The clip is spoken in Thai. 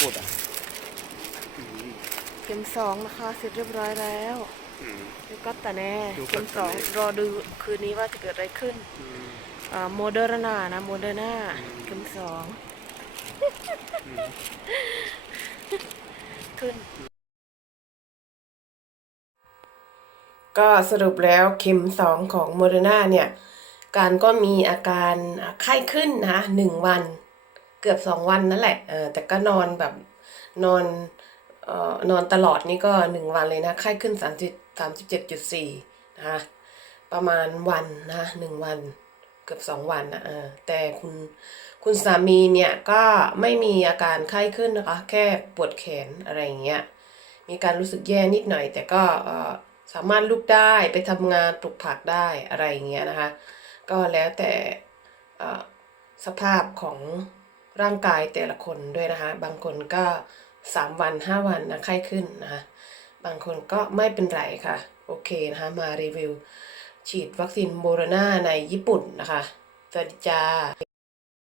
พูดอะอืมเข็มสองนะคะ เสร็จเรียบร้อยแล้วอืมดูกัตตาแน่ดูกัเข็ตมตาสองแน่รอดูคืนนี้ว่าจะเกิดอะไรขึ้นอืมอ่าโมเดอร์นานะโมเดอร์นาอืมเข็มสองอืมขึ้น ก็สรุปแล้วเข็มสองของโมเดอร์นาเนี่ย การก็มีอาการอ่าไข้ขึ้นนะคะหนึ่งวัน เกือบสองวันนั่นแหละเออแต่ก็นอนแบบนอนเอ่อนอนตลอดนี่ก็หนึ่งวันเลยนะไข้ขึ้นสามสิบสามสิบเจ็ดจุดสี่นะคะประมาณวันนะหนึ่งวันเกือบสองวันนะเออแต่คุณคุณสามีเนี่ยก็ไม่มีอาการไข้ขึ้นนะคะ แค่ปวดแขนอะไรอย่างเงี้ยมีการรู้สึกแย่นิดหน่อย แต่ก็เออสามารถลุกได้ไปทำงานปลูกผักได้อะไรอย่างเงี้ยนะคะ ก็แล้วแต่เอ่อสภาพของ ร่างกายแต่ละคนด้วยนะคะ บางคนก็สามวันห้าวันนะไข้ขึ้นนะคะบางคนก็ไม่เป็นไรค่ะ โอเคนะคะมารีวิว ฉีดวัคซีนโมโรนาในญี่ปุ่นนะคะสวัสดีจ้า